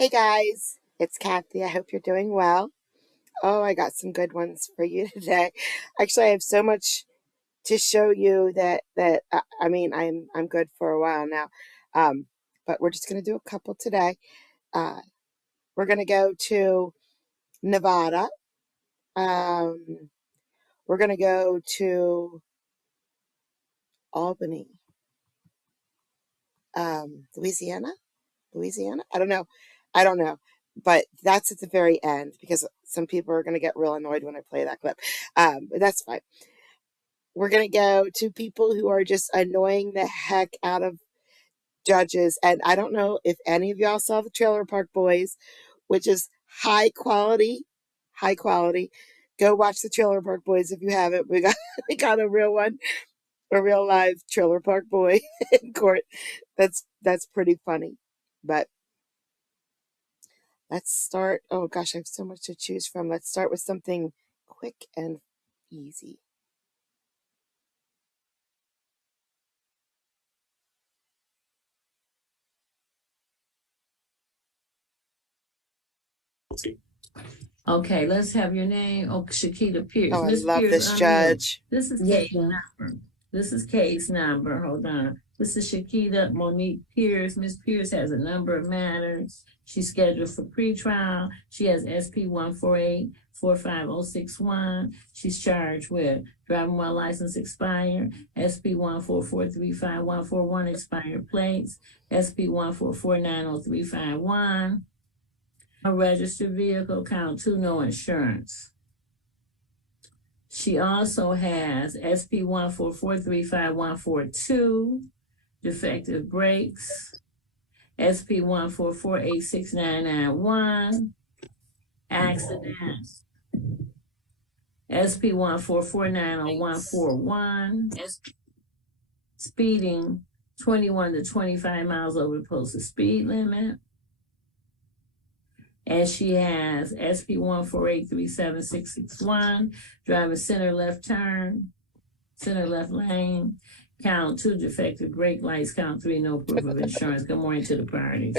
Hey guys, it's Kathy. I hope you're doing well. Oh, I got some good ones for you today. Actually, I have so much to show you that I'm good for a while now. But we're just gonna do a couple today. Uh, we're gonna go to Nevada. Um, we're gonna go to Albany, Louisiana. Louisiana. I don't know. But that's at the very end because some people are going to get real annoyed when I play that clip. But that's fine. We're going to go to people who are just annoying the heck out of judges. And I don't know if any of y'all saw the Trailer Park Boys, which is high quality, high quality. Go watch the Trailer Park Boys if you haven't. We got a real one, a real live Trailer Park Boy in court. That's pretty funny. But let's start. Oh gosh, I have so much to choose from. Let's start with something quick and easy. Okay, let's have your name. Oh, Shakita Pierce. Oh, I Miss love Pierce, this judge. This is case number. This is case number. Hold on. This is Shakita Monique Pierce. Miss Pierce has a number of matters. She's scheduled for pretrial. She has SP 148-45061. She's charged with driving while license expired, SP 14435-141 expired plates, SP 14490-351. A registered vehicle, count 2, no insurance. She also has SP 14435-142, defective brakes, SP 14486-991, accidents, SP 14490-141, speeding 21 to 25 miles over the posted speed limit. And she has SP 14837-661, driving center left turn, center left lane, count 2, defective brake lights, count 3, no proof of insurance. Good morning to the parties.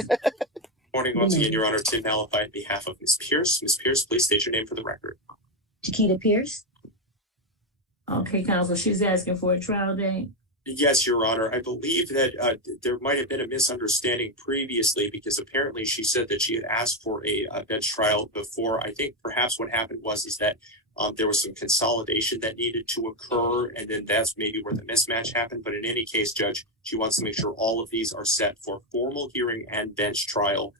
Morning once again, Your Honor. Tim Malafide on behalf of Ms. Pierce. Ms. Pierce, please state your name for the record. Shakita Pierce. Okay, counsel, she's asking for a trial date. Yes, Your Honor. I believe that there might have been a misunderstanding previously because apparently she said that she had asked for a bench trial before. I think perhaps what happened was that there was some consolidation that needed to occur, and then that's maybe where the mismatch happened. But in any case, Judge, she wants to make sure all of these are set for formal hearing and bench trial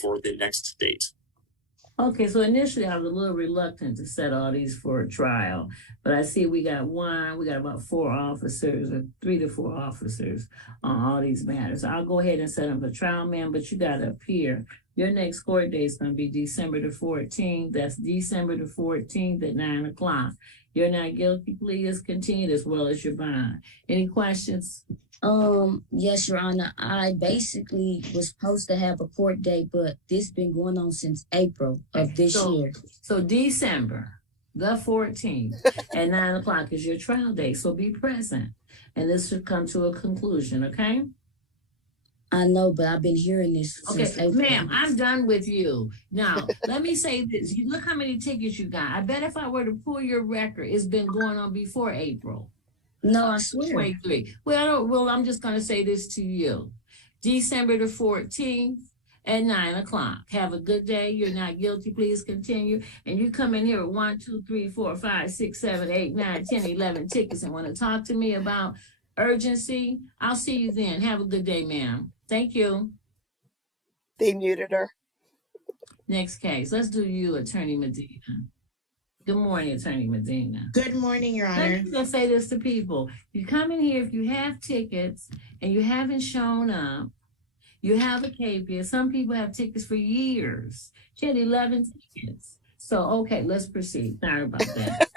for the next date. Okay, so initially I was a little reluctant to set all these for a trial, but I see we got about 4 officers or 3 to 4 officers on all these matters. I'll go ahead and set them for trial, ma'am, but you got to appear. Your next court date is going to be December the 14th. That's December the 14th at 9 o'clock. Your not guilty plea is continued as well as your bond. Any questions? Yes, Your Honor. I basically was supposed to have a court date, but this been going on since April of this year. So December the 14th at 9 o'clock is your trial date. So be present. And this should come to a conclusion, okay? I know, but I've been hearing this since April. Ma'am, I'm done with you. Now, let me say this. You look how many tickets you got. I bet if I were to pull your record, it's been going on before April. No, I swear. 23. Well, I'm just going to say this to you. December the 14th at 9 o'clock. Have a good day. You're not guilty. Please continue. And you come in here with 1, 2, 3, 4, 5, 6, 7, 8, 9, 10, 11 tickets and want to talk to me about urgency. I'll see you then. Have a good day, ma'am. Thank you. They muted her. Next case. Let's do you, Attorney Medina. Good morning, Attorney Medina. Good morning, Your Honor. Let me just say this to people. You come in here, if you have tickets and you haven't shown up, you have a caveat. Some people have tickets for years. She had 11 tickets. So, okay, let's proceed. Sorry about that.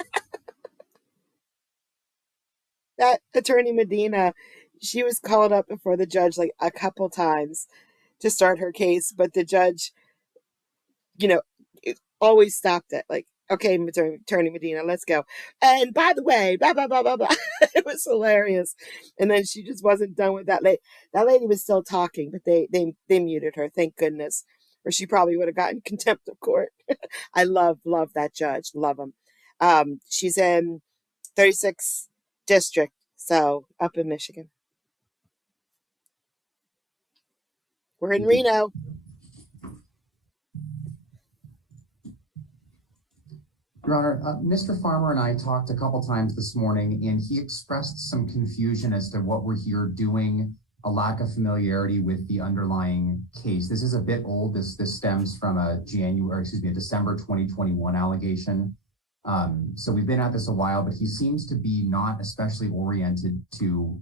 That Attorney Medina, she was called up before the judge like a couple times to start her case, but the judge, always stopped it. Like, okay, Attorney Medina, let's go. And by the way, blah, blah, blah, blah, blah. It was hilarious. And then she just wasn't done with that lady. That lady was still talking, but they muted her. Thank goodness. or she probably would have gotten contempt of court. I love that judge. Love him. She's in 36th district, so up in Michigan. We're in Reno. Your Honor, Mr. Farmer and I talked a couple times this morning, and he expressed some confusion as to what we're here doing, a lack of familiarity with the underlying case. This is a bit old. This stems from a December 2021 allegation. So we've been at this a while, but he seems to be not especially oriented to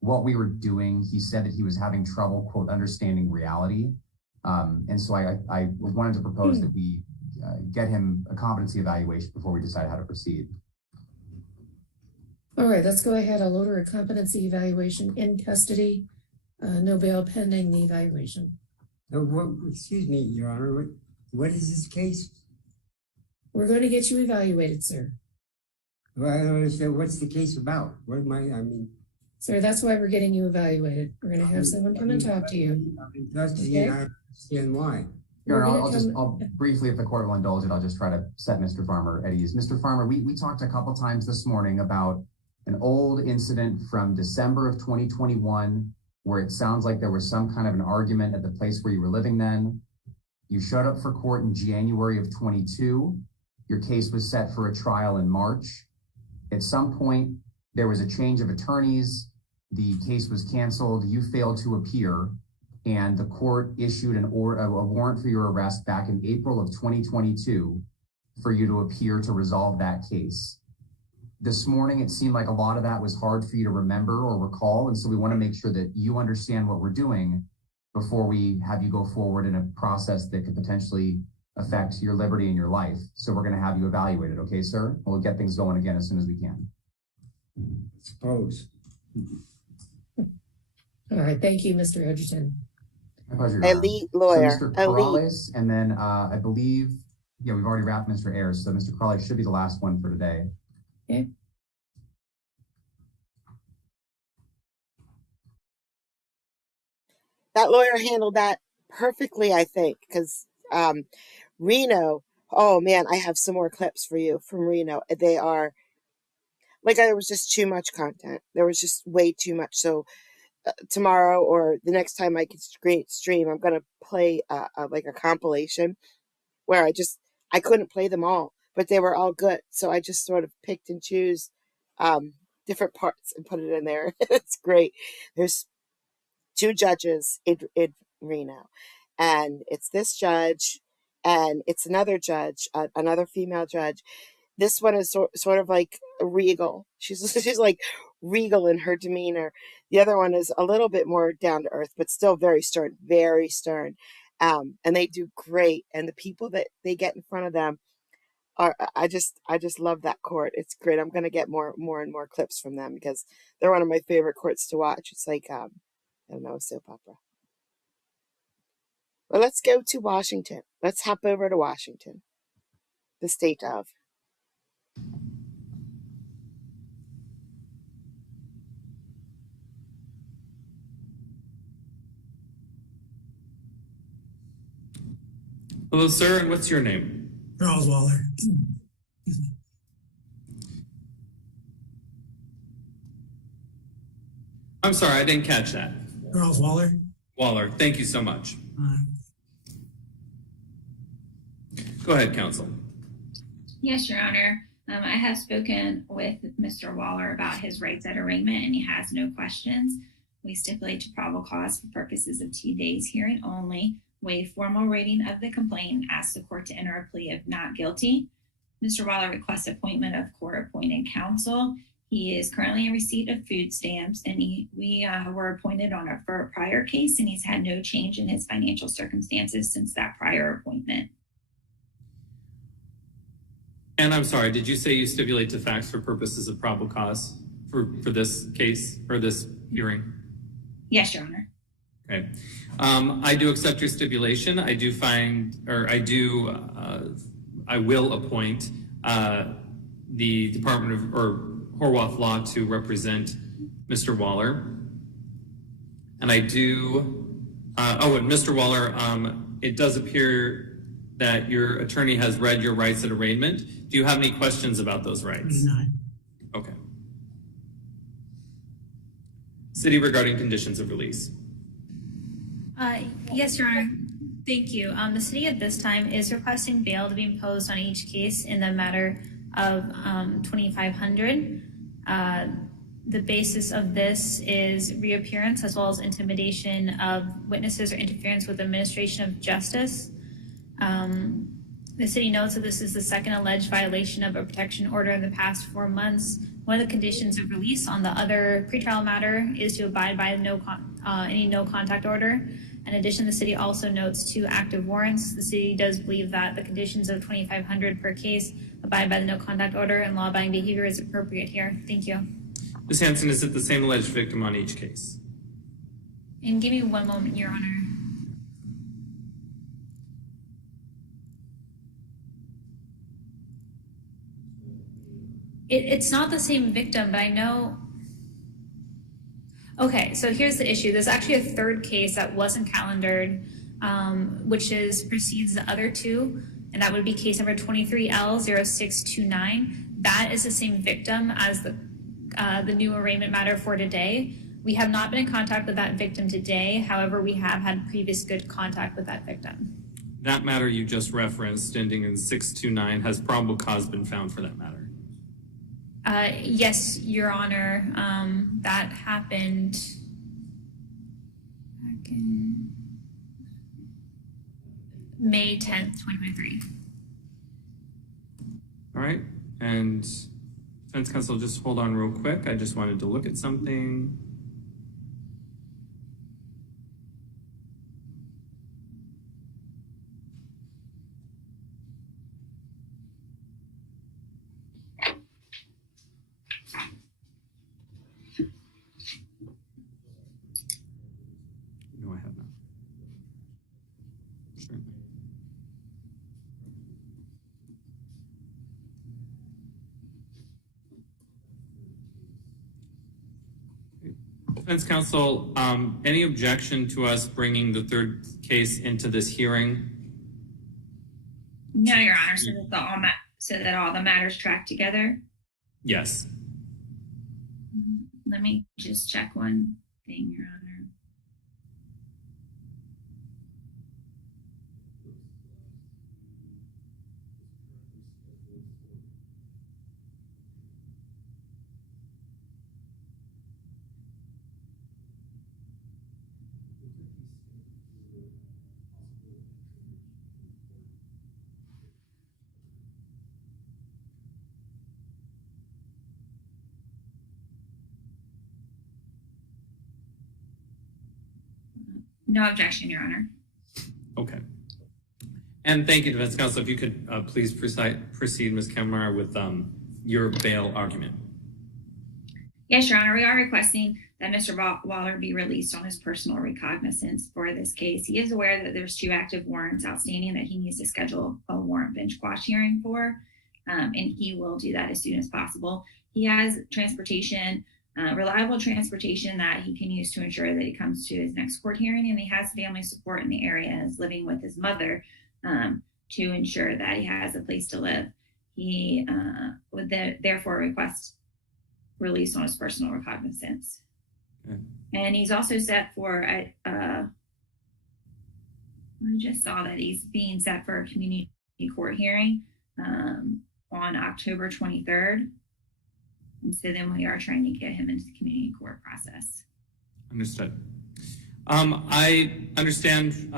what we were doing. He said that he was having trouble, quote, understanding reality. And so I wanted to propose that we get him a competency evaluation before we decide how to proceed. All right, let's go ahead. I'll order a competency evaluation in custody. No bail pending the evaluation. Excuse me, Your Honor. What is this case? We're going to get you evaluated, sir. Well, I don't understand. What's the case about? Sir, that's why we're getting you evaluated. We're going to have someone come and talk to you. I'm in custody, and I understand why. Your Honor, I'll briefly, if the court will indulge it, I'll just try to set Mr. Farmer at ease. Mr. Farmer, we talked a couple times this morning about an old incident from December of 2021, where it sounds like there was some kind of an argument at the place where you were living then. You showed up for court in January of 22. Your case was set for a trial in March. At some point, there was a change of attorneys. The case was canceled. You failed to appear, and the court issued a warrant for your arrest back in April of 2022 for you to appear to resolve that case. This morning, it seemed like a lot of that was hard for you to remember or recall, and so we want to make sure that you understand what we're doing before we have you go forward in a process that could potentially affect your liberty and your life. So we're going to have you evaluated, okay, sir? We'll get things going again as soon as we can. Suppose. All right, thank you, Mr. Edgerton. My pleasure, Your Honor. Elite lawyer. So Mr. Corrales, and then I believe, we've already wrapped Mr. Ayers, so Mr. Corrales should be the last one for today. Okay. That lawyer handled that perfectly, I think, because Reno, oh man, I have some more clips for you from Reno. They are, there was just too much content. There was just way too much. So tomorrow or the next time I can stream, I'm going to play a compilation where I couldn't play them all, but they were all good. So I just sort of picked and choose different parts and put it in there. It's great. There's 2 judges in Reno, and it's this judge and it's another judge, another female judge. This one is sort of like regal. She's like regal in her demeanor. The other one is a little bit more down to earth, but still very stern, very stern. And they do great. And the people that they get in front of them are, I just love that court. It's great. I'm going to get more and more clips from them because they're one of my favorite courts to watch. It's like, I don't know, a soap opera. Well, let's go to Washington. Let's hop over to Washington, the state of. Hello, sir, and what's your name? Charles Waller. I'm sorry, I didn't catch that. Charles Waller. Waller, thank you so much. Go ahead, counsel. Yes, Your Honor. I have spoken with Mr. Waller about his rights at arraignment, and he has no questions. We stipulate to probable cause for purposes of today's hearing only, waive formal reading of the complaint, and ask the court to enter a plea of not guilty. Mr. Waller requests appointment of court-appointed counsel. He is currently in receipt of food stamps, and we were appointed for a prior case, and he's had no change in his financial circumstances since that prior appointment. And I'm sorry, did you say you stipulate to facts for purposes of probable cause for this case or this hearing? Yes, Your Honor. Okay. I do accept your stipulation. I will appoint the Department of Horwath Law to represent Mr. Waller. And I do, and Mr. Waller, It does appear that your attorney has read your rights at arraignment. Do you have any questions about those rights? Not. Okay. City regarding conditions of release. Yes, Your Honor. Thank you. The city at this time is requesting bail to be imposed on each case in the matter of $2,500. The basis of this is reappearance as well as intimidation of witnesses or interference with administration of justice. The city notes that this is the second alleged violation of a protection order in the past 4 months. One of the conditions of release on the other pretrial matter is to abide by any no contact order. In addition, the city also notes 2 active warrants. The city does believe that the conditions of $2,500 per case abide by the no contact order and law-abiding behavior is appropriate here. Thank you. Ms. Hanson, is it the same alleged victim on each case? And give me one moment, Your Honor. It's not the same victim, but I know. Okay, so here's the issue. There's actually a third case that wasn't calendared, which precedes the other 2, and that would be case number 23L0629. That is the same victim as the new arraignment matter for today. We have not been in contact with that victim today. However, we have had previous good contact with that victim. That matter you just referenced, ending in 629, has probable cause been found for that matter? Yes, Your Honor. That happened back in May 10th, 2023. All right, and defense counsel, just hold on real quick. I just wanted to look at something. No, I have not. Sure. Defense counsel, any objection to us bringing the third case into this hearing? No, Your Honor, so that all the matters track together. Yes. Let me just check one thing, Your Honor. No objection, Your Honor. Okay. And thank you, defense counsel. If you could please proceed, Ms. Kamara, with your bail argument. Yes, Your Honor. We are requesting that Mr. Waller be released on his personal recognizance for this case. He is aware that there's 2 active warrants outstanding that he needs to schedule a warrant bench quash hearing for, and he will do that as soon as possible. He has transportation, reliable transportation that he can use to ensure that he comes to his next court hearing, and he has family support in the area and is living with his mother to ensure that he has a place to live. He would therefore request release on his personal recognizance. Okay. And he's also set for, I just saw that he's being set for a community court hearing on October 23rd. And so then we are trying to get him into the community court process. Understood. I understand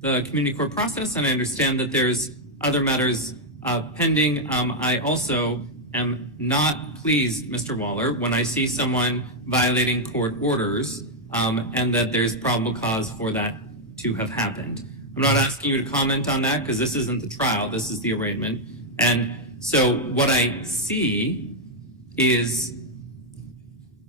the community court process, and I understand that there's other matters pending. I also am not pleased, Mr. Waller, when I see someone violating court orders and that there's probable cause for that to have happened. I'm not asking you to comment on that because this isn't the trial, this is the arraignment. And so what I see is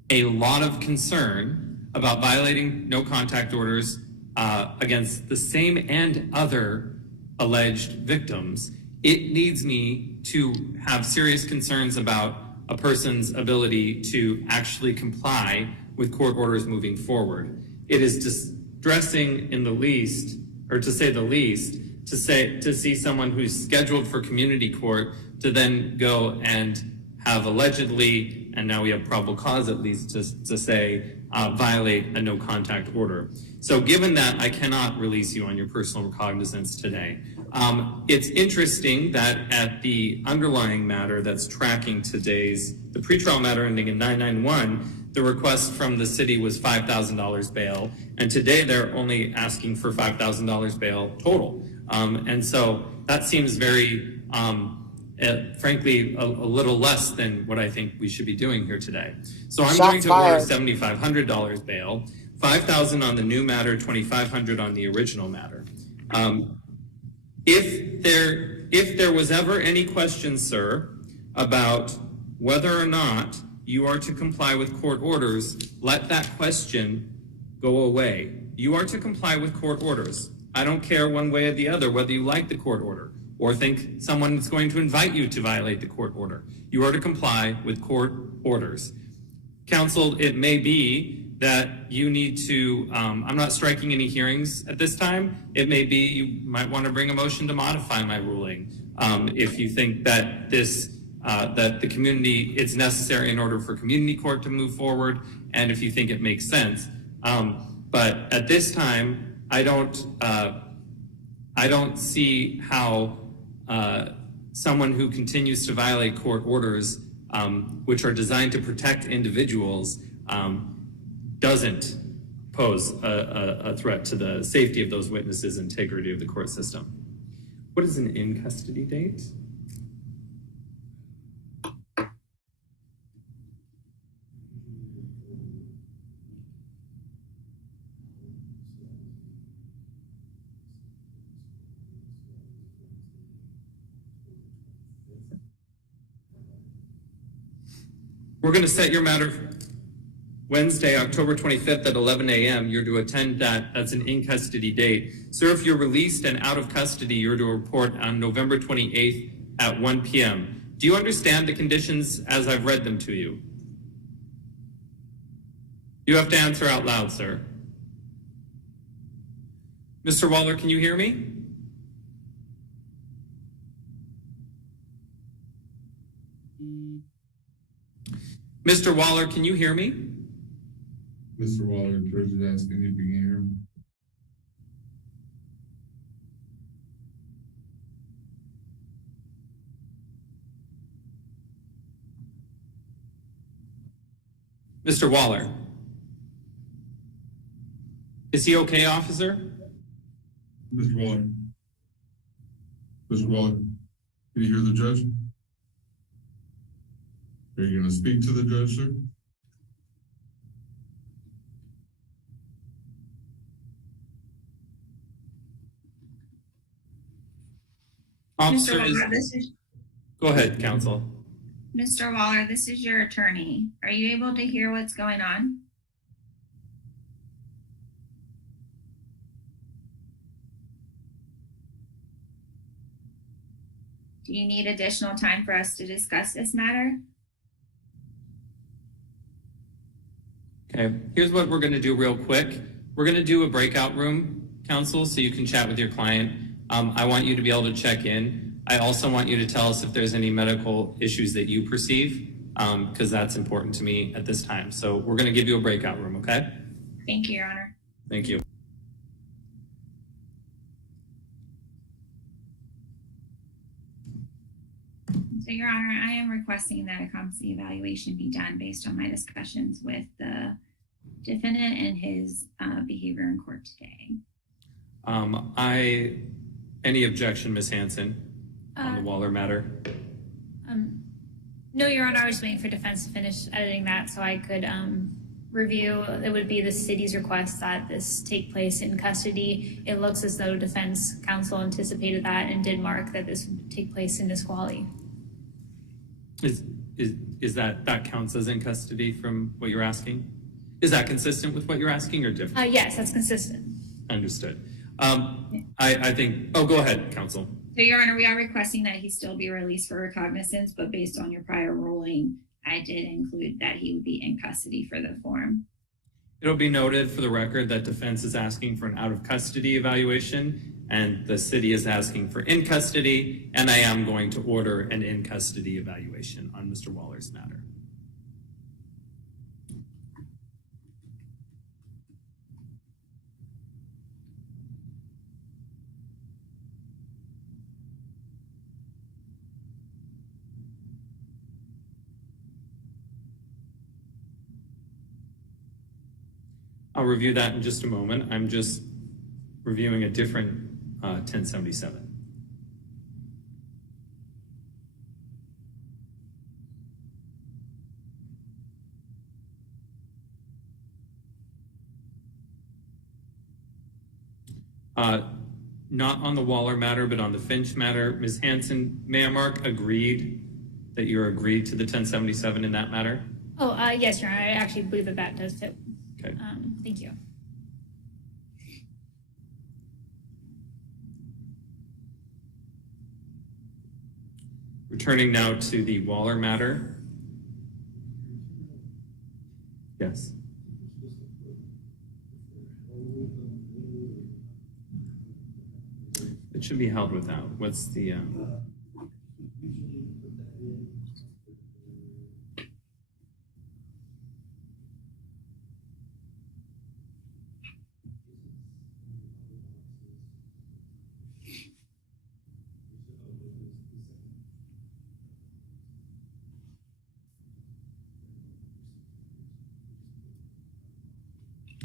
a lot of concern about violating no contact orders against the same and other alleged victims. It leads me to have serious concerns about a person's ability to actually comply with court orders moving forward. It is distressing in the least, or to say the least, to see someone who's scheduled for community court to then go and have allegedly, and now we have probable cause at least to say, violate a no contact order. So given that, I cannot release you on your personal recognizance today. It's interesting that at the underlying matter that's tracking today's, the pretrial matter ending in 991, the request from the city was $5,000 bail, and today they're only asking for $5,000 bail total. And so that seems very, frankly, a little less than what I think we should be doing here today. So I'm going to order $7,500 bail, $5,000 on the new matter, $2,500 on the original matter. If there was ever any question, sir, about whether or not you are to comply with court orders, let that question go away. You are to comply with court orders. I don't care one way or the other whether you like the court order or think someone is going to invite you to violate the court order. You are to comply with court orders. Counsel, it may be that you need to, I'm not striking any hearings at this time. It may be you might want to bring a motion to modify my ruling if you think that that the community, it's necessary in order for community court to move forward, and if you think it makes sense. But at this time, I don't see how someone who continues to violate court orders, which are designed to protect individuals, doesn't pose a threat to the safety of those witnesses, integrity of the court system. What is an in-custody date? We're going to set your matter Wednesday, October 25th at 11 a.m. You're to attend that. That's an in-custody date. Sir, if you're released and out of custody, you're to report on November 28th at 1 p.m. Do you understand the conditions as I've read them to you? You have to answer out loud, sir. Mr. Waller, can you hear me? Mr. Waller, can you hear me? Mr. Waller, George is asking if you can hear him. Mr. Waller. Is he okay, officer? Mr. Waller. Mr. Waller, can you hear the judge? Are you going to speak to the judge, sir? Officer, Mr. Waller, go ahead, counsel. Mr. Waller, this is your attorney. Are you able to hear what's going on? Do you need additional time for us to discuss this matter? Okay, here's what we're going to do real quick. We're going to do a breakout room, counsel, so you can chat with your client. I want you to be able to check in. I also want you to tell us if there's any medical issues that you perceive, because that's important to me at this time. So we're going to give you a breakout room, okay? Thank you, Your Honor. Thank you. So, Your Honor, I am requesting that a competency evaluation be done based on my discussions with the defendant and his behavior in court today. Any objection, Ms. Hanson, on the Waller matter? No, Your Honor, I was waiting for defense to finish editing that so I could review. It would be the city's request that this take place in custody. It looks as though defense counsel anticipated that and did mark that this would take place in Nisqually. Is that counts as in custody from what you're asking? Is that consistent with what you're asking or different? Yes, that's consistent. Understood. I think, oh, go ahead, counsel. So, Your Honor, we are requesting that he still be released for recognizance, but based on your prior ruling, I did include that he would be in custody for the form. It'll be noted for the record that defense is asking for an out of custody evaluation and the city is asking for in custody, and I am going to order an in custody evaluation on Mr. Waller's matter. I'll review that in just a moment. I'm just reviewing a different 1077. Not on the Waller matter, but on the Finch matter. Ms. Hanson, may I mark agreed that you're agreed to the 1077 in that matter? Oh, yes, Your Honor. I actually believe that that does fit. Okay. Thank you. Returning now to the Waller matter. Yes. It should be held without. What's the...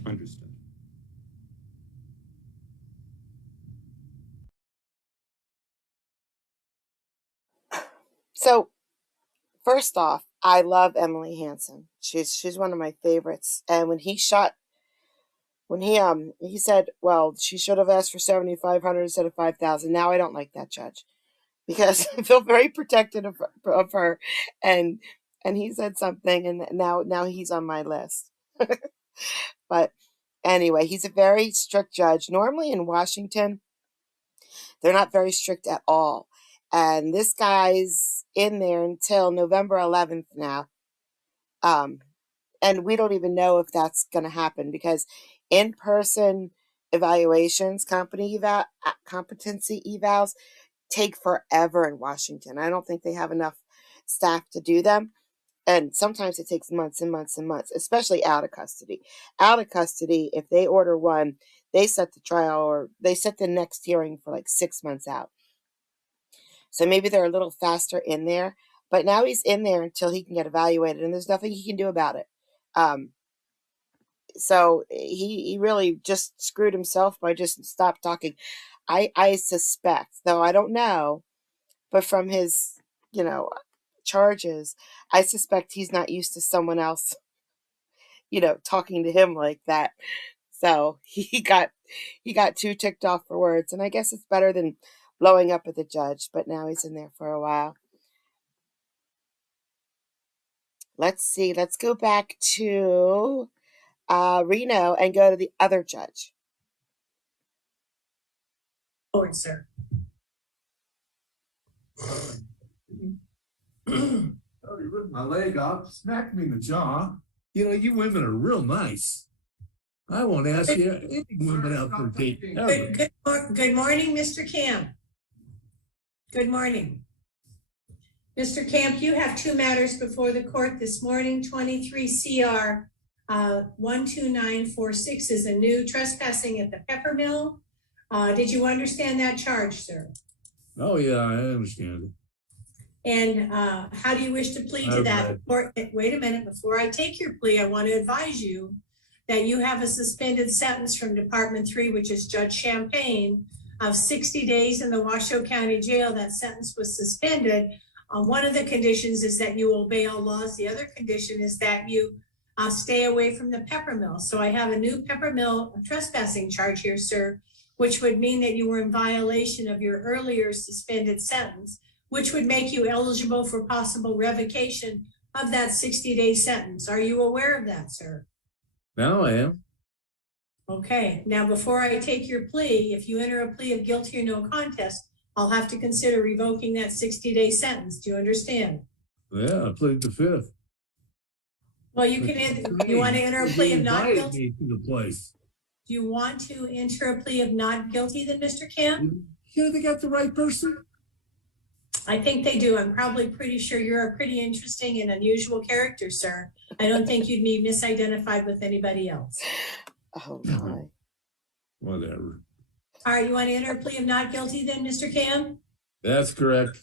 Understood. So, first off, I love Emily Hansen. She's one of my favorites. And when he said, well, she should have asked for 7,500 instead of 5,000. Now I don't like that judge because I feel very protected of her, and he said something, and now he's on my list. But anyway, he's a very strict judge. Normally in Washington, they're not very strict at all. And this guy's in there until November 11th now. And we don't even know if that's going to happen because in-person evaluations, competency evals take forever in Washington. I don't think they have enough staff to do them. And sometimes it takes months and months and months, especially out of custody. Out of custody, if they order one, they set the trial or they set the next hearing for like 6 months out. So maybe they're a little faster in there. But now he's in there until he can get evaluated, and there's nothing he can do about it. So he really just screwed himself by just stop talking. I suspect, though I don't know, but from his, charges, I suspect he's not used to someone else, talking to him like that. So he got too ticked off for words, and I guess it's better than blowing up at the judge, but now he's in there for a while. Let's see. Let's go back to Reno and go to the other judge. Forward, sir. Oh, you ripped my leg off, smacked me in the jaw. You women are real nice. I won't ask you any women out for a date ever. Good morning, Mr. Camp. Good morning. Mr. Camp, you have two matters before the court this morning. 23 CR 12946 is a new trespassing at the pepper mill. Did you understand that charge, sir? Oh, yeah, I understand it. And how do you wish to plead to that? Wait a minute, before I take your plea, I want to advise you that you have a suspended sentence from Department 3, which is Judge Champagne, of 60 days in the Washoe County Jail. That sentence was suspended. One of the conditions is that you obey all laws. The other condition is that you stay away from the pepper mill. So I have a new pepper mill trespassing charge here, sir, which would mean that you were in violation of your earlier suspended sentence, which would make you eligible for possible revocation of that 60-day sentence. Are you aware of that, sir? Now I am. Okay. Now, before I take your plea, if you enter a plea of guilty or no contest, I'll have to consider revoking that 60-day sentence. Do you understand? Yeah, I plead the fifth. Well, you want to enter a plea of not Invited guilty? me to the place. Do you want to enter a plea of not guilty then, Mr. Camp? Sure they got the right person? I think they do. I'm probably pretty sure you're a pretty interesting and unusual character, sir. I don't think you'd be misidentified with anybody else. Oh my. Whatever. All right, you want to enter a plea of not guilty then, Mr. Cam? That's correct.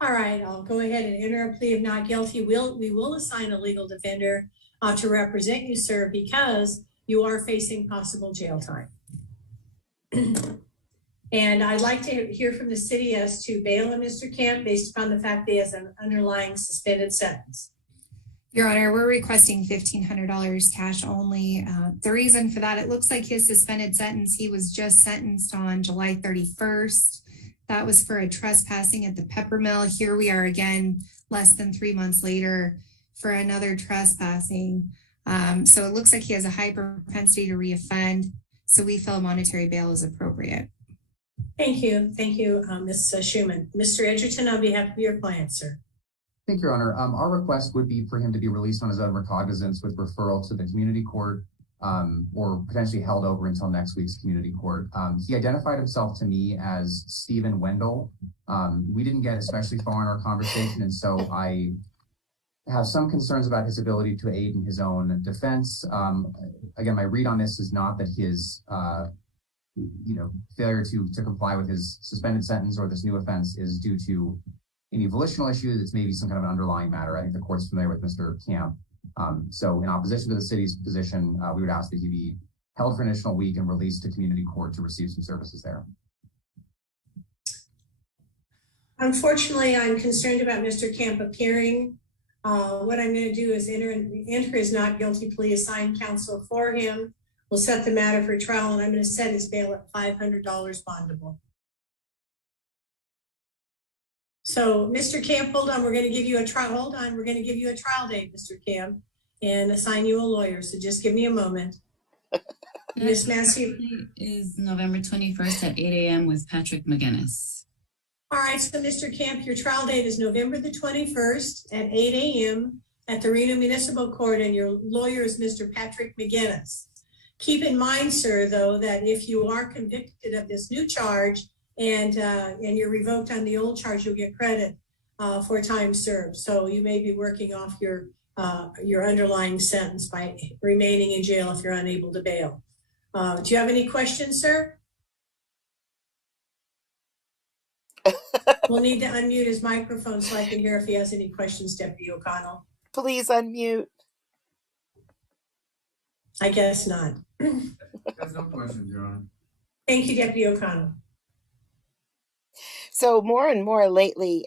All right, I'll go ahead and enter a plea of not guilty. We will assign a legal defender to represent you, sir, because you are facing possible jail time. And I'd like to hear from the city as to bail on Mr. Camp based upon the fact that he has an underlying suspended sentence. Your Honor, we're requesting $1,500 cash only. The reason for that, it looks like his suspended sentence, he was just sentenced on July 31st. That was for a trespassing at the pepper mill. Here we are again, less than 3 months later for another trespassing. So it looks like he has a high propensity to reoffend. So we feel monetary bail is appropriate. Thank you, Ms. Schuman. Mr. Edgerton, on behalf of your client, sir. Thank you, Your Honor. Our request would be for him to be released on his own recognizance with referral to the community court or potentially held over until next week's community court. He identified himself to me as Stephen Wendell. We didn't get especially far in our conversation, and so I have some concerns about his ability to aid in his own defense. Again, my read on this is not that his failure to comply with his suspended sentence or this new offense is due to any volitional issue. That's maybe some kind of an underlying matter. I think the court's familiar with Mr. Camp. So in opposition to the city's position, we would ask that he be held for an additional week and released to community court to receive some services there. Unfortunately, I'm concerned about Mr. Camp appearing. What I'm going to do is enter his not guilty plea, assign counsel for him. We'll set the matter for trial, and I'm going to set his bail at $500 bondable. So, Mr. Camp, hold on. We're going to give you a trial. Hold on. We're going to give you a trial date, Mr. Camp, and assign you a lawyer. So just give me a moment. Ms. Massey is November 21st at 8 a.m. with Patrick McGinnis. All right. So, Mr. Camp, your trial date is November the 21st at 8 a.m. at the Reno Municipal Court, and your lawyer is Mr. Patrick McGinnis. Keep in mind, sir, though, that if you are convicted of this new charge and you're revoked on the old charge, you'll get credit for time served. So you may be working off your underlying sentence by remaining in jail if you're unable to bail. Do you have any questions, sir? We'll need to unmute his microphone so I can hear if he has any questions, Deputy O'Connell. Please unmute. I guess not. That's no questions, Your Honor. Thank you, Deputy O'Connell. So more and more lately,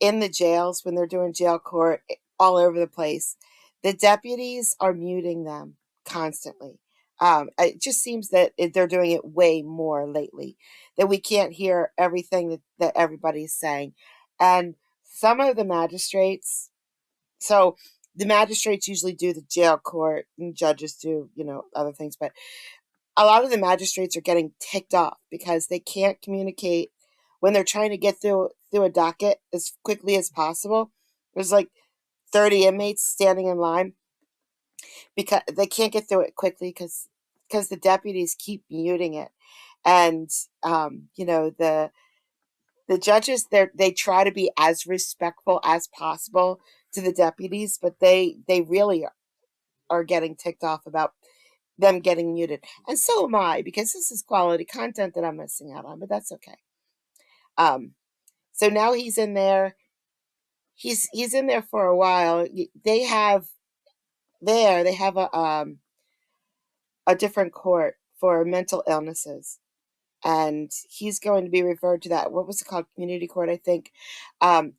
in the jails, when they're doing jail court all over the place, the deputies are muting them constantly. It just seems that they're doing it way more lately, that we can't hear everything that everybody's saying. And some of the magistrates, so the magistrates usually do the jail court and judges do, other things. But a lot of the magistrates are getting ticked off because they can't communicate when they're trying to get through a docket as quickly as possible. There's like 30 inmates standing in line because they can't get through it quickly because the deputies keep muting it. And, the judges, they try to be as respectful as possible to the deputies, but they really are getting ticked off about them getting muted. And so am I, because this is quality content that I'm missing out on, but that's okay. So now he's in there. He's in there for a while. They have a different court for mental illnesses. And he's going to be referred to that. What was it called? Community court, I think.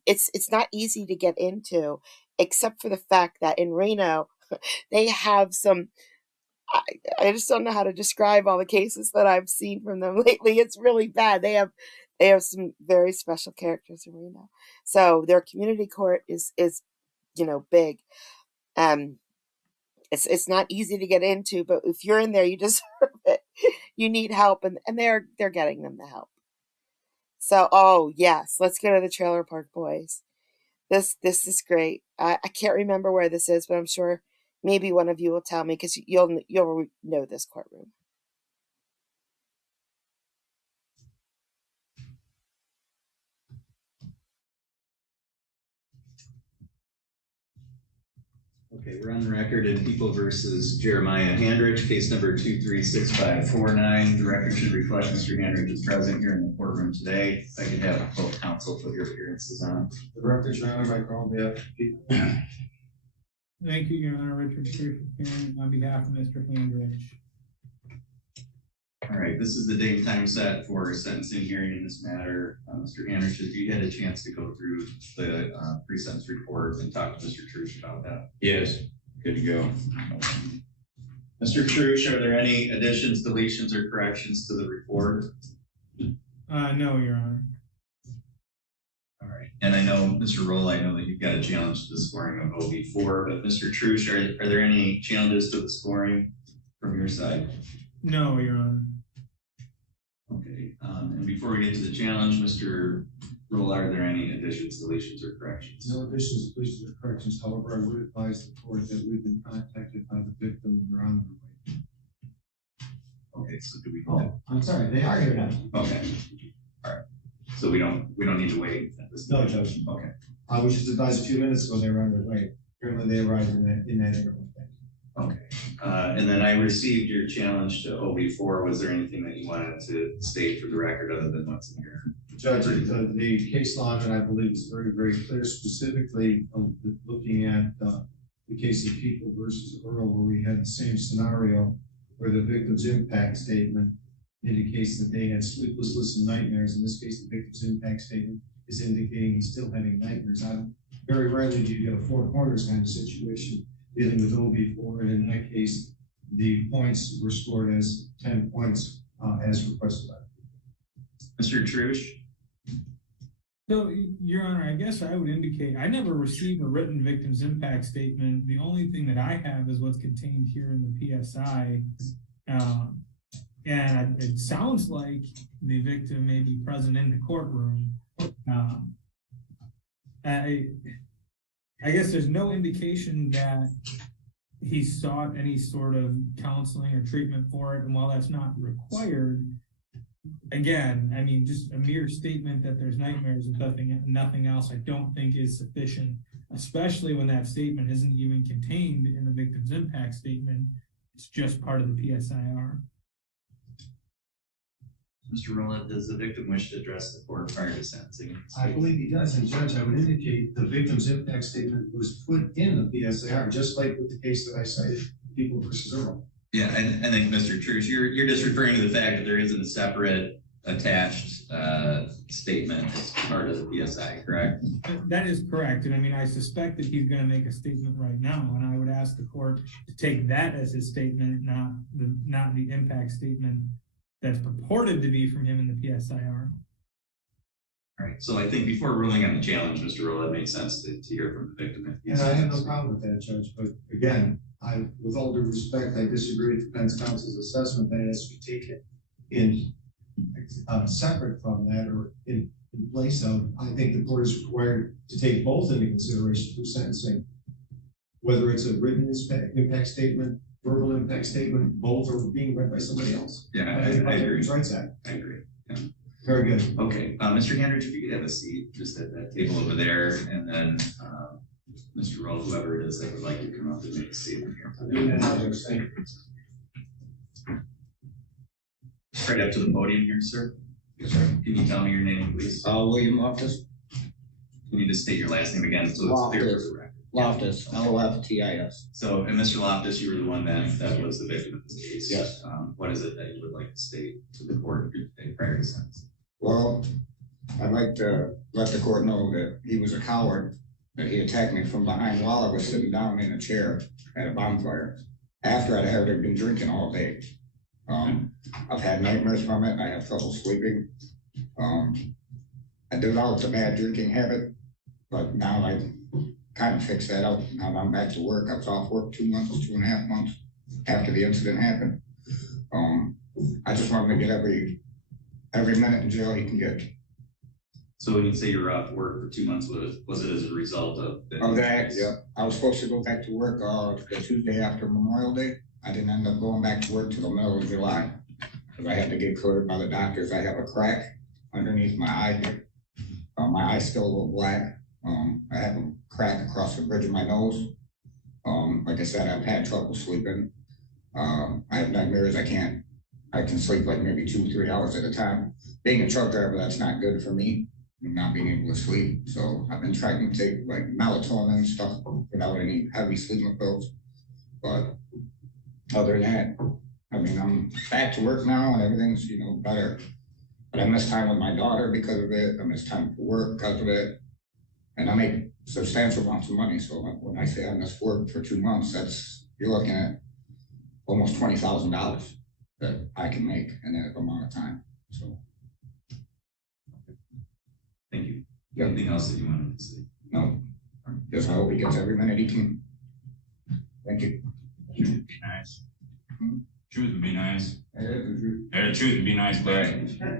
It's not easy to get into, except for the fact that in Reno, they have some. I just don't know how to describe all the cases that I've seen from them lately. It's really bad. They have some very special characters in Reno. So their community court is big. It's not easy to get into, but if you're in there, you deserve it. You need help, and they're getting them the help. So, oh yes, let's go to the Trailer Park Boys. This is great. I can't remember where this is, but I'm sure maybe one of you will tell me because you'll know this courtroom. Okay, we're on the record in People versus Jeremiah Handrich, case number 236549. The record should reflect Mr. Handrich is present here in the courtroom today. If I could have both counsel put your appearances on. The record, Your Honor, Mike on behalf of People. Thank you, Your Honor. Richard Church appearing on behalf of Mr. Handrich. All right, this is the date and time set for a sentencing hearing in this matter. Mr. Handrich, have you had a chance to go through the pre-sentence report and talk to Mr. Trush about that? Yes, good to go. Mr. Trush, are there any additions, deletions, or corrections to the report? No, Your Honor. All right, and I know, Mr. Roll, I know that you've got a challenge to the scoring of OB4, but Mr. Trush, are there any challenges to the scoring from your side? No, Your Honor. Okay, and before we get to the challenge, Mr. Roll, are there any additions, deletions, or corrections? No additions, deletions, or corrections. However, I would advise the court that we've been contacted by the victim and they're on their way. Okay, so do we? Oh, I'm sorry, they are here now. Okay, all right. So we don't need to wait at this No, time. Judge. Okay. I was just advised a few minutes ago they were on their way. Apparently they arrived in that area. Okay, and then I received your challenge to OB4. Was there anything that you wanted to state for the record other than what's in here? Judge, the case law that I believe is very, very clear, specifically looking at the case of People versus Earl, where we had the same scenario where the victim's impact statement indicates that they had sleepless and nightmares. In this case, the victim's impact statement is indicating he's still having nightmares. Very rarely do you get a four corners kind of situation dealing with OB4, and in that case, the points were scored as 10 points as requested by Mr. Trush. So, Your Honor, I guess I would indicate I never received a written victim's impact statement. The only thing that I have is what's contained here in the PSI. And it sounds like the victim may be present in the courtroom. I guess there's no indication that he sought any sort of counseling or treatment for it. And while that's not required, again, I mean, just a mere statement that there's nightmares and nothing else, I don't think is sufficient, especially when that statement isn't even contained in the victim's impact statement. It's just part of the PSIR. Mr. Rowland, does the victim wish to address the court prior to sentencing? I believe he does, and Judge, I would indicate the victim's impact statement was put in the PSIR, just like with the case that I cited, People versus Earl. Yeah, and I think, Mr. Trush, you're just referring to the fact that there isn't a separate attached statement as part of the PSI, correct? That is correct. And I mean, I suspect that he's going to make a statement right now, and I would ask the court to take that as his statement, not the impact statement that's purported to be from him in the PSIR. All right, so I think before ruling on the challenge, Mr. Roll, it makes sense to hear from the victim. And I have no problem with that, Judge, but again, with all due respect, I disagree with defense counsel's assessment that it has to be taken in separate from that or in place of. I think the court is required to take both into consideration for sentencing, whether it's a written impact statement, verbal impact statement, both are being read by somebody else. Yeah, I agree. Rights Act. I agree. Yeah. Very good. Okay, Mr. Handrich, if you could have a seat just at that table over there, and then Mr. Roll, whoever it is that would like to come up and make a statement here. I'm doing that now, Judge. Thank you. Right up to the podium here, sir. Yes, sir. Can you tell me your name, please? William Loftus. Can you just state your last name again so it's clear for the record? Loftus, Loftis. So, and Mr. Loftus, you were the one that was the victim of this case. Yes. What is it that you would like to state to the court prior to sentencing? Well, I'd like to let the court know that he was a coward, that he attacked me from behind while I was sitting down in a chair at a bonfire after I'd already been drinking all day. I've had nightmares from it. I have trouble sleeping. I developed a bad drinking habit, but now I kind of fixed that out. Now I'm back to work. I was off work 2.5 months after the incident happened. I just want him to get every minute in jail he can get. So when you say you're off work for 2 months, was it as a result of that? Yeah, I was supposed to go back to work the Tuesday after Memorial Day. I didn't end up going back to work till the middle of July because I had to get cleared by the doctors. I have a crack underneath my eye here. My eye's still a little black. I have a crack across the bridge of my nose. Like I said, I've had trouble sleeping. I have nightmares. I can sleep like maybe 2-3 hours at a time. Being a truck driver, that's not good for me, not being able to sleep. So I've been trying to take like melatonin and stuff without any heavy sleeping pills. But other than that, I mean, I'm back to work now and everything's, better. But I miss time with my daughter because of it. I miss time for work because of it. And I make substantial amounts of money. So when I say I miss work for 2 months, you're looking at almost $20,000 that I can make in that amount of time. So. Thank you. Anything else that you wanted to say? No. Just I hope he gets every minute he can. Thank you. Truth would be nice. Truth would be nice. The truth would be nice, but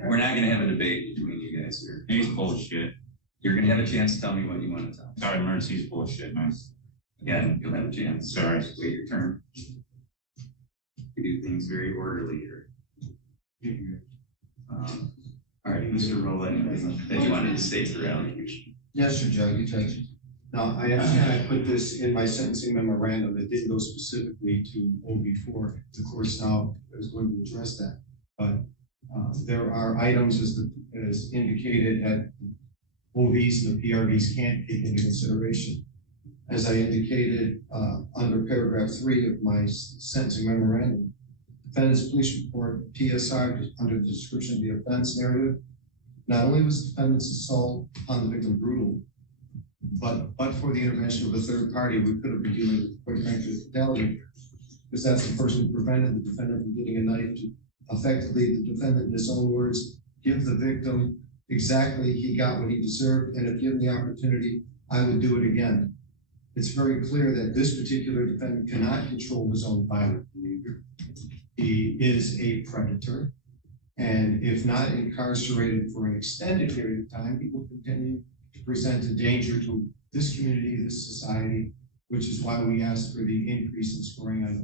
we're not going to have a debate between you guys here. He's bullshit. You're going to have a chance to tell me what you want to tell me. Sorry, Mercy's bullshit, man. Again, you'll have a chance. Sorry. Just wait your turn. We do things very orderly here. All right, Mr. Rowland, that you wanted to state throughout. Yes, sir, Judge. Now, I put this in my sentencing memorandum that didn't go specifically to OB4. The courts now is going to address that. But there are items as indicated that OVs and the PRVs can't take into consideration. As I indicated under paragraph 3 of my sentencing memorandum, defendant's police report, PSR, under the description of the offense narrative, not only was the defendant's assault on the victim brutal, but for the intervention of a third party, we could have been dealing with, quite frankly, fidelity, because that's the person who prevented the defendant from getting a knife to effectively, the defendant, in his own words, give the victim exactly he got what he deserved, and if given the opportunity, I would do it again. It's very clear that this particular defendant cannot control his own violent behavior. He is a predator, and if not incarcerated for an extended period of time, he will continue to present a danger to this community, this society, which is why we asked for the increase in scoring on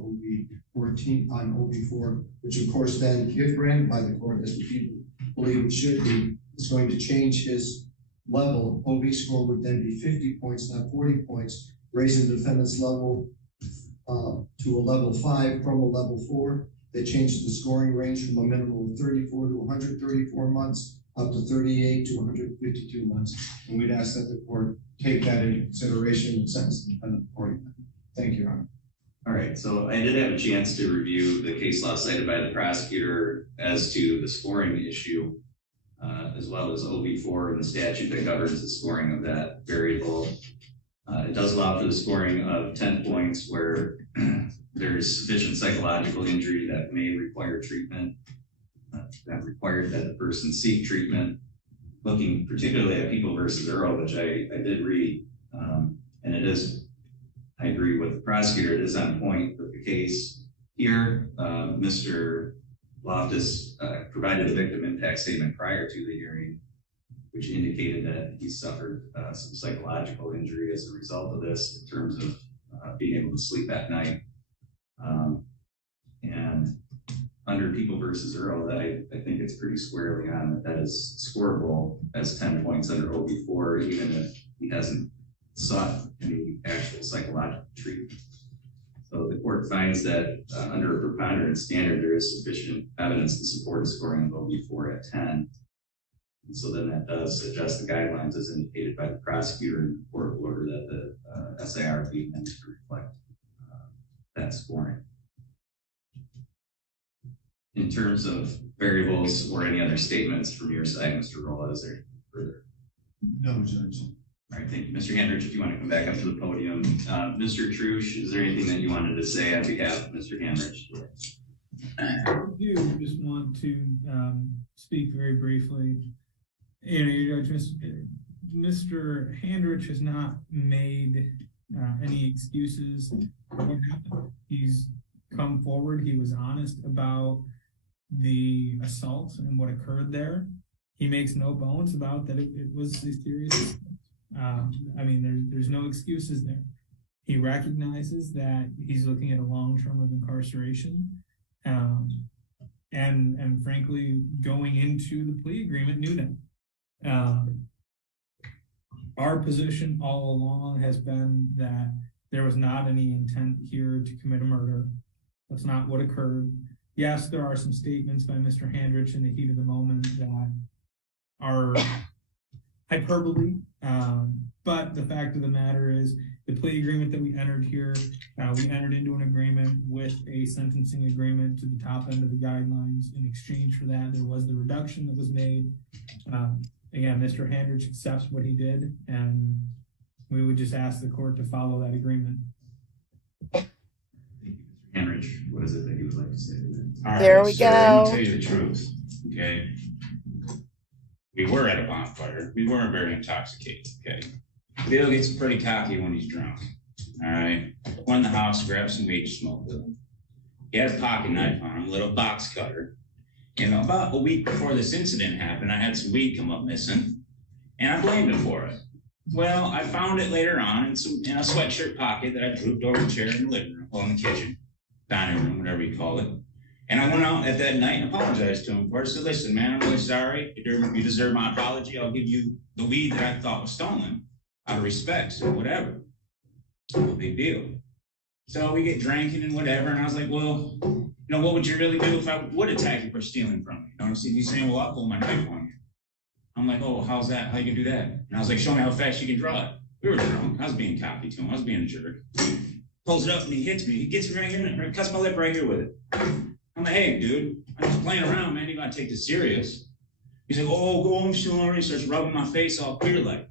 OB4, which of course then, if granted by the court, as the people believe it should be, is going to change his level. OB score would then be 50 points, not 40 points, raising the defendant's level to a level 5 from a level 4. They changed the scoring range from a minimum of 34 to 134 months up to 38 to 152 months. And we'd ask that the court take that into consideration and sentence the defendant accordingly. Thank you, Your Honor. All right, so I did have a chance to review the case law cited by the prosecutor as to the scoring issue, as well as OB4 and the statute that governs the scoring of that variable. It does allow for the scoring of 10 points where there's sufficient psychological injury that may require treatment, that required that the person seek treatment, looking particularly at People versus Earl, which I did read, and it is, I agree with the prosecutor, it is on point with the case here. Mr. Loftus provided a victim impact statement prior to the hearing, which indicated that he suffered some psychological injury as a result of this in terms of being able to sleep at night. And under People versus Earl, I think it's pretty squarely on that is scoreable as 10 points under OB4, even if he hasn't sought any actual psychological treatment. So the court finds that under a preponderance standard, there is sufficient evidence to support a scoring of OB4 at 10. And so then that does adjust the guidelines as indicated by the prosecutor, and the court will order that the SIR be amended to reflect that scoring. In terms of variables or any other statements from your side, Mr. Rolla, is there anything further? No, Judge. All right, thank you. Mr. Hendrich, if you want to come back up to the podium. Mr. Trush, is there anything that you wanted to say on behalf of Mr. Hendrich? I do just want to speak very briefly. You know, Mr. Hendrich has not made any excuses for what happened. He's come forward. He was honest about the assault and what occurred there. he makes no bones about that it was a serious. I mean, there's no excuses there. He recognizes that he's looking at a long term of incarceration, and frankly, going into the plea agreement, knew that. Our position all along has been that there was not any intent here to commit a murder. That's not what occurred. Yes, there are some statements by Mr. Handrich in the heat of the moment that are hyperbole, but the fact of the matter is the plea agreement that we entered here, we entered into an agreement with a sentencing agreement to the top end of the guidelines. In exchange for that, there was the reduction that was made. Again, Mr. Handrich accepts what he did, and we would just ask the court to follow that agreement. Thank you, Mr. Handrich. What is it that you would like to say to that? All right, there we go. Let me tell you the truth, okay? We were at a bonfire. We weren't very intoxicated, okay? Bill gets pretty cocky when he's drunk, all right? Went in the house, grabbed some weed to smoke with him. He had a pocket knife on him, a little box cutter. And about a week before this incident happened, I had some weed come up missing, and I blamed him for it. Well, I found it later on in a sweatshirt pocket that I drooped over the chair in the living room, well, in the kitchen, dining room, whatever you call it. And I went out at that night and apologized to him for it. I said, listen, man, I'm really sorry. You deserve my apology. I'll give you the weed that I thought was stolen out of respect, so whatever. No big deal. So we get drinking and whatever, and I was like, well, you know, what would you really do if I would attack you for stealing from me? You know what I'm saying? He's saying, well, I'll pull my knife on you. I'm like, oh, how's that? How you can do that? And I was like, show me how fast you can draw it. We were drunk. I was being cocky to him. I was being a jerk. Pulls it up and he hits me. He gets me right here and cuts my lip right here with it. I'm like, hey, dude, I'm just playing around, man. You gotta take this serious. He's like, oh, go home, sorry. He starts rubbing my face all clear like.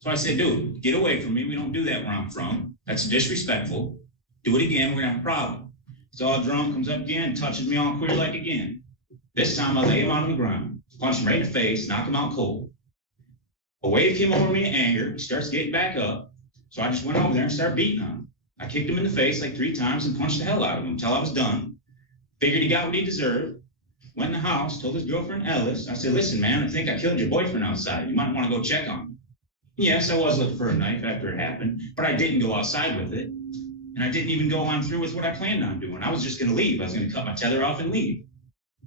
So I said, dude, get away from me. We don't do that where I'm from. That's disrespectful. Do it again, we're gonna have a problem. He's all drunk, comes up again, touches me all queer like again. This time I lay him on the ground, punch him right in the face, knock him out cold. A wave came over me in anger. He starts getting back up. So I just went over there and started beating on him. I kicked him in the face like 3 times and punched the hell out of him until I was done. Figured he got what he deserved. Went in the house, told his girlfriend Ellis. I said, listen, man, I think I killed your boyfriend outside. You might want to go check on him. Yes, I was looking for a knife after it happened, but I didn't go outside with it. And I didn't even go on through with what I planned on doing. I was just going to leave. I was going to cut my tether off and leave.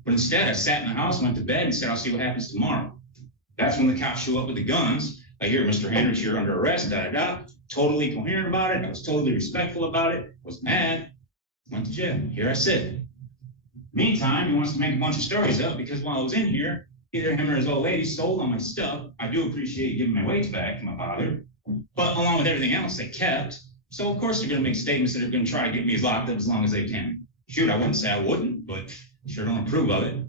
But instead, I sat in the house, went to bed, and said, I'll see what happens tomorrow. That's when the cops show up with the guns. I hear, Mr. Handrich, you're under arrest, da-da-da. Totally coherent about it. I was totally respectful about it. Was mad. Went to jail. Here I sit. Meantime, he wants to make a bunch of stories up because while I was in here, either him or his old lady stole all my stuff. I do appreciate giving my weights back to my father. But along with everything else, they kept. So, of course, they're going to make statements that are going to try to get me locked up as long as they can. Shoot, I wouldn't say I wouldn't, but sure don't approve of it.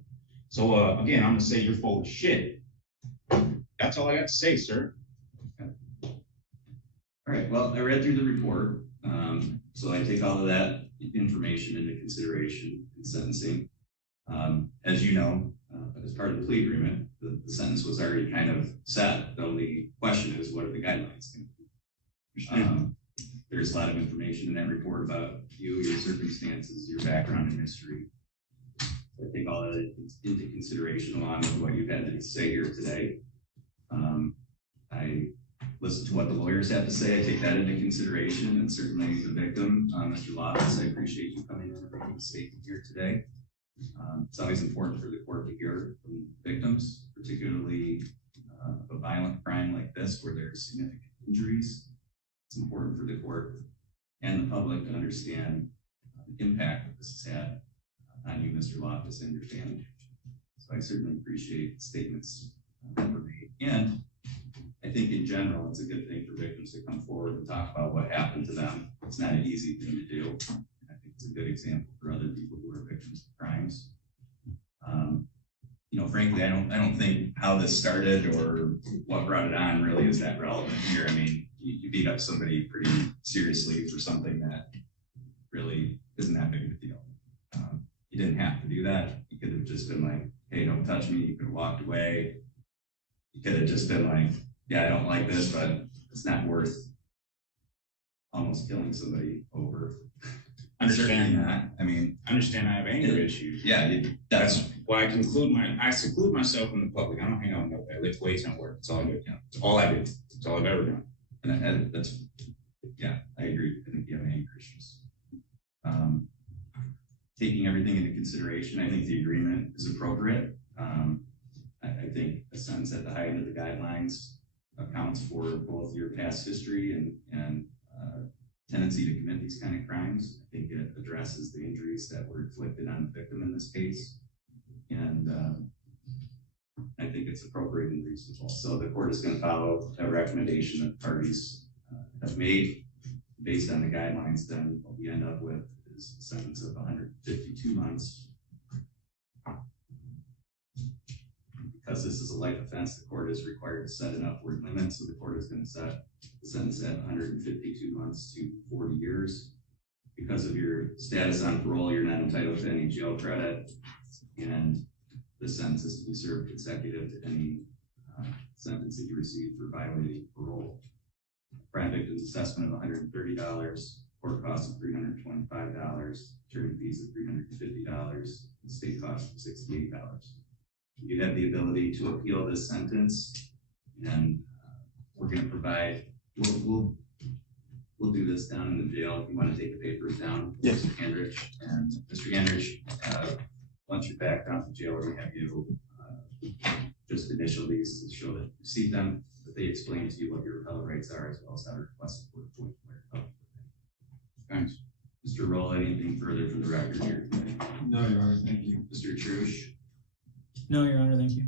So, again, I'm going to say you're full of shit. That's all I got to say, sir. All right, well, I read through the report, so I take all of that information into consideration in sentencing. As you know, as part of the plea agreement, the sentence was already kind of set. The only question is, what are the guidelines going to be? There's a lot of information in that report about you, your circumstances, your background and history. So I take all that into consideration along with what you've had to say here today. I listen to what the lawyers have to say. I take that into consideration, and certainly the victim, Mr. Lopez, I appreciate you coming in and making a statement here today. It's always important for the court to hear from victims, particularly a violent crime like this where there's significant injuries. It's important for the court and the public to understand the impact that this has had on you, Mr. Lopez, and your family. So I certainly appreciate statements that were made. And I think in general, it's a good thing for victims to come forward and talk about what happened to them. It's not an easy thing to do. I think it's a good example for other people who are victims of crimes. You know, frankly, I don't think how this started or what brought it on really is that relevant here. I mean, you beat up somebody pretty seriously for something that really isn't that big of a deal. You didn't have to do that. You could have just been like, hey, don't touch me. You could have walked away. You could have just been like, yeah, I don't like this, but it's not worth almost killing somebody over. Understand that. I mean, understand I have anger issues. Yeah, that's why I seclude myself from the public. I don't hang out with nobody. I lift weights and work. That's all I do. That's all I do. That's all I've ever done. And that's, yeah, I agree. I think you have anger issues. Taking everything into consideration, I think the agreement is appropriate. I think a sentence at the height of the guidelines accounts for both your past history and tendency to commit these kind of crimes. I think it addresses the injuries that were inflicted on the victim in this case. And I think it's appropriate and reasonable. So the court is going to follow a recommendation that parties have made based on the guidelines. Then what we end up with is a sentence of 152 months. Because this is a life offense, the court is required to set an upward limit. So the court is going to set the sentence at 152 months to 40 years. Because of your status on parole, you're not entitled to any jail credit. And the sentence is to be served consecutive to any sentence that you receive for violating parole. Crime victim's assessment of $130, court costs of $325, attorney fees of $350, and state costs of $68. You have the ability to appeal this sentence, and we're going to provide. We'll do this down in the jail. If you want to take the papers down, yes, Mr. Hendrich. And Mr. Hendrich, once you're back down to jail, we have you just initial these to show that you received them, that they explain to you what your appellate rights are, as well as how to request support for your appellate. Thanks. Mr. Roll, anything further for the record here today? No, Your Honor, thank you. Mr. Trush? No, Your Honor, thank you.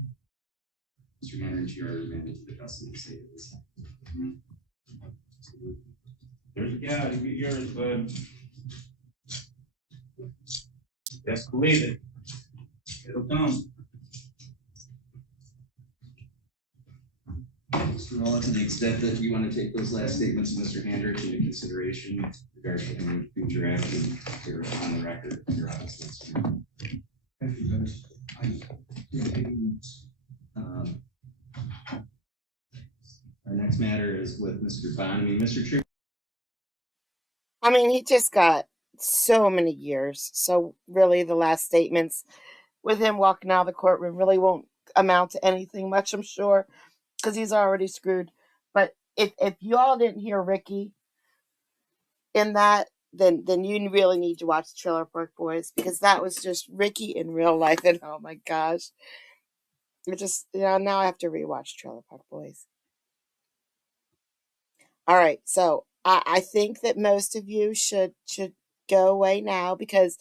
Mr. Hendrich, you are remanded to the custody of the state at this time. Yeah, you get yours, bud. Just believe it. It'll come. Mr. Rolla, to the extent that you want to take those last statements of Mr. Hendrich into consideration with regards to any future action, you're on the record in your office. Thank you, Judge. Our next matter is with Mr. Bonamy. Mr. True. I mean, he just got so many years. So really the last statements with him walking out of the courtroom really won't amount to anything much, I'm sure, because he's already screwed. But if you all didn't hear Ricky in that, then you really need to watch Trailer Park Boys, because that was just Ricky in real life. And oh my gosh. It just, now I have to rewatch Trailer Park Boys. All right, so I think that most of you should go away now, because,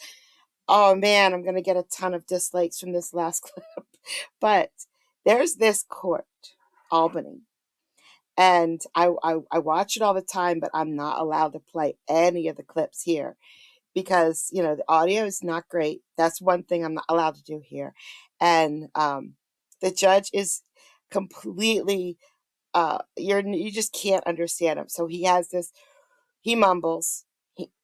oh man, I'm going to get a ton of dislikes from this last clip. But there's this court, Albany, and I watch it all the time, but I'm not allowed to play any of the clips here because, the audio is not great. That's one thing I'm not allowed to do here. And the judge is completely... you just can't understand him. So he has this, he mumbles.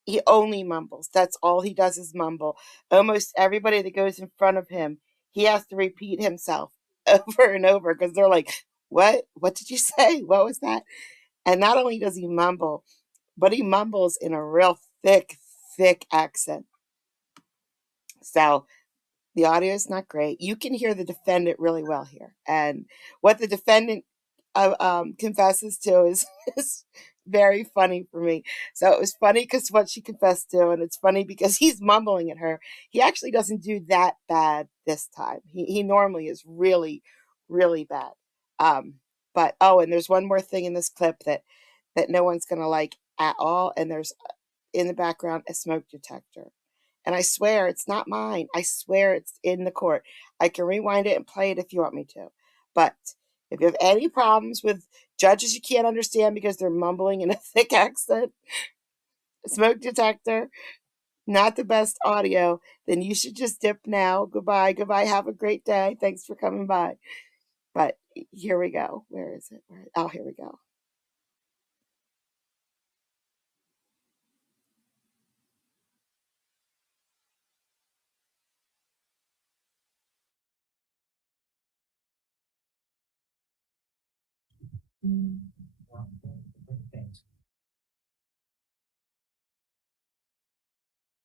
He only mumbles. That's all he does is mumble. Almost everybody that goes in front of him, he has to repeat himself over and over because they're like, what? What did you say? What was that? And not only does he mumble, but he mumbles in a real thick accent. So the audio is not great. You can hear the defendant really well here. And what the defendant confesses to is very funny for me. So it was funny because what she confessed to, and it's funny because he's mumbling at her. He actually doesn't do that bad this time. He normally is really, really bad. But and there's one more thing in this clip that no one's gonna like at all. And there's in the background a smoke detector. And I swear it's not mine. I swear it's in the court. I can rewind it and play it if you want me to. But if you have any problems with judges you can't understand because they're mumbling in a thick accent, smoke detector, not the best audio, then you should just dip now. Goodbye. Have a great day. Thanks for coming by. But here we go. Where is it? Here we go.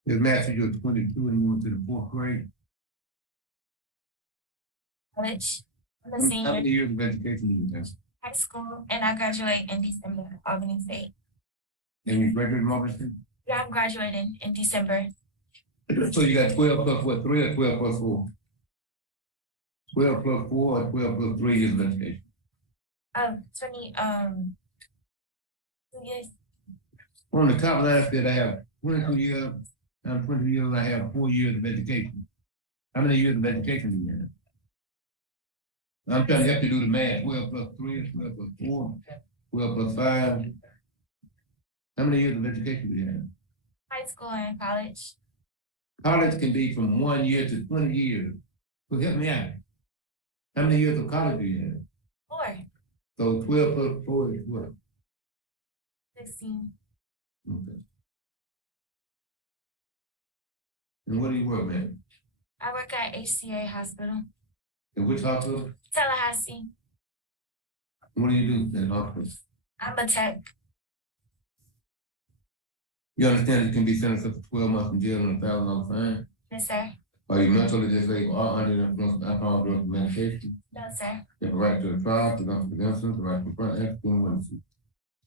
This master, you're 22 and you went to the 4th grade. College. I'm a How senior. many years of education do you have? High school, and I graduate in December, Albany State. And you graduated from Albany State? Yeah, I'm graduating in December. So you got 12 plus what, 3 or 12 plus 4? 12 plus 4 or 12 plus 3 years of education? 2 years. On the top line said I have 22 years, I'm 20 years, I have 4 years of education. How many years of education do you have? I'm trying to help you do the math. 12 plus 3, 12 plus 4, 12 plus 5. How many years of education do you have? High school and college. College can be from 1 year to 20 years. So help me out. How many years of college do you have? 4. So 12 plus 4 is what? 16. Okay. And what do you work, man? I work at HCA Hospital. In which hospital? Tallahassee. What do you do in the hospital? I'm a tech. You understand it can be sentenced up to 12 months in jail and $1,000 fine? Yes, sir. Are you mentally disabled or under the influence of alcohol, drugs, or medication? No, sir. You have a right to a trial, to come to the instance, the right to confront external witnesses,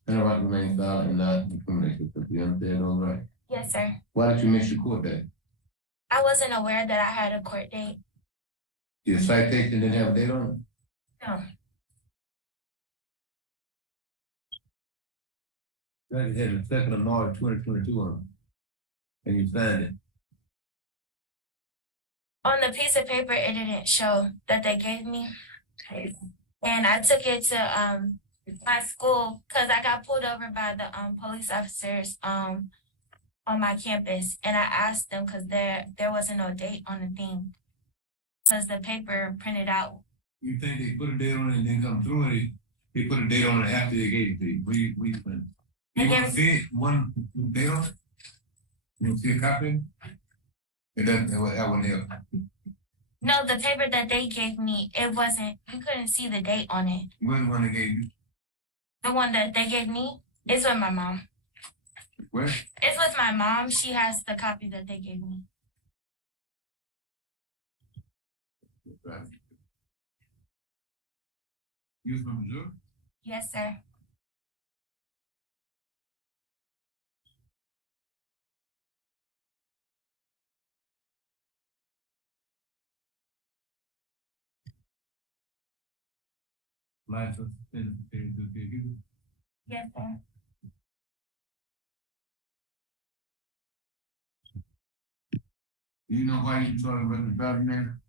and the right to remain silent and not incriminate yourself. You understand those rights? Yes, sir. Why did you miss your court date? I wasn't aware that I had a court date. Your citation didn't have a date on it? No. That had the 2nd of March 2022 on it, and you signed it. On the piece of paper, it didn't show that they gave me. And I took it to my school because I got pulled over by the police officers on my campus. And I asked them because there wasn't no date on the thing. Because the paper printed out. You think they put a date on it and then come through it? They put a date on it after they gave it to you. What do you think? You want to see it? One date on it? You want to see a copy? That wouldn't help. No, the paper that they gave me, it wasn't, you couldn't see the date on it. When the one they gave you? The one that they gave me is with my mom. Where? It's with my mom. She has the copy that they gave me. Right. You from Missouri? Yes, sir. License suspended for failure to appear guilty. Yes, sir. Do you know why you started with the driving there?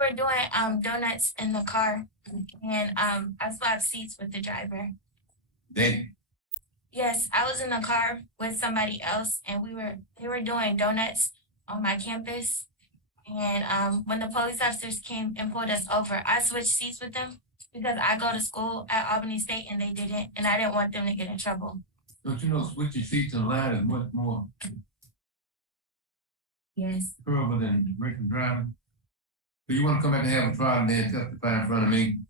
We were doing donuts in the car, and I swapped seats with the driver. They? Yes, I was in the car with somebody else, and they were doing donuts on my campus. And when the police officers came and pulled us over, I switched seats with them because I go to school at Albany State and they didn't, and I didn't want them to get in trouble. Don't you know switching seats in line is much more terrible than drinking driving? So you want to come back and have a trial and then testify in front of me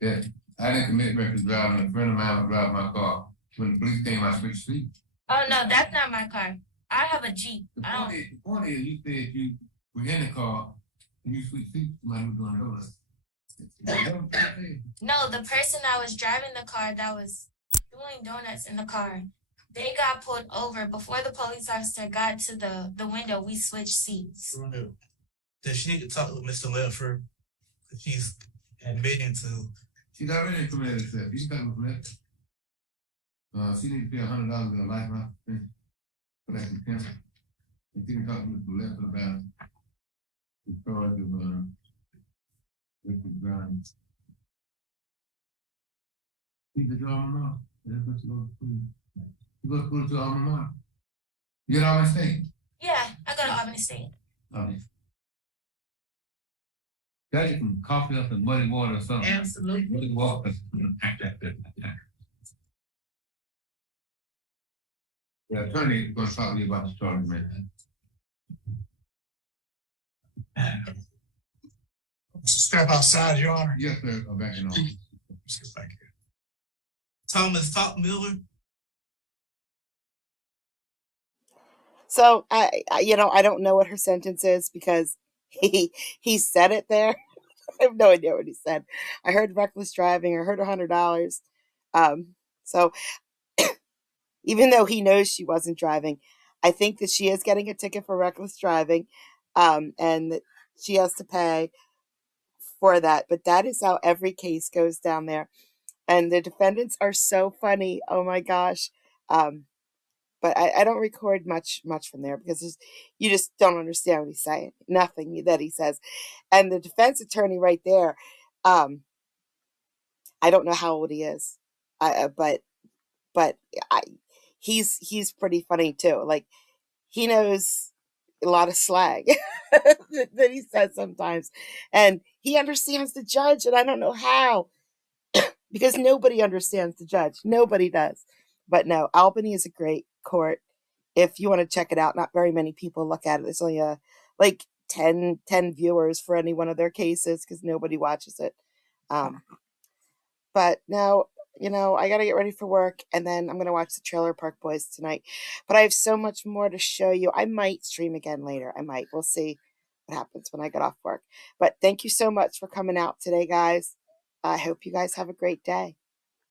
that I didn't commit reckless driving, a friend of mine would drive my car. When the police came, I switched seats. Oh no, that's not my car. I have a Jeep. The point is you said you were in the car and you switched seats, somebody was doing donuts. No, the person that was driving the car that was doing donuts in the car, they got pulled over. Before the police officer got to the window, we switched seats. Does she need to talk with Mr. Ledford? She's admitting to. She's already committed herself. You talking with that? She needs to pay $100 in a lifetime for that contempt. And she can talk to Mr. Ledford about the charge of reckless driving. She's at your alma mater. That's what you go to school. You go to school to your alma mater. You at Albany State? Yeah, I go to Albany State. Albany. Guys, you can coffee up in muddy water or something. Absolutely. Muddy water. The attorney is going to talk to you about the charge, man. Step outside, Your Honor. Yes, sir. I'm back in office. Let's get back here. Thomas Top Miller. So I don't know what her sentence is because he said it there. I have no idea what he said. I heard reckless driving. I heard $100. So even though he knows she wasn't driving, I think that she is getting a ticket for reckless driving, and that she has to pay for that. But that is how every case goes down there. And the defendants are so funny. Oh my gosh. But I don't record much from there because you just don't understand what he's saying. Nothing that he says. And the defense attorney right there, I don't know how old he is, but I, he's pretty funny too. Like he knows a lot of slang that he says sometimes, and he understands the judge, and I don't know how because nobody understands the judge. Nobody does. But no, Albany is a great court. If you want to check it out, not very many people look at it. There's only like 10 viewers for any one of their cases because nobody watches it. But now, I got to get ready for work, and then I'm going to watch the Trailer Park Boys tonight. But I have so much more to show you. I might stream again later. I might. We'll see what happens when I get off work. But thank you so much for coming out today, guys. I hope you guys have a great day.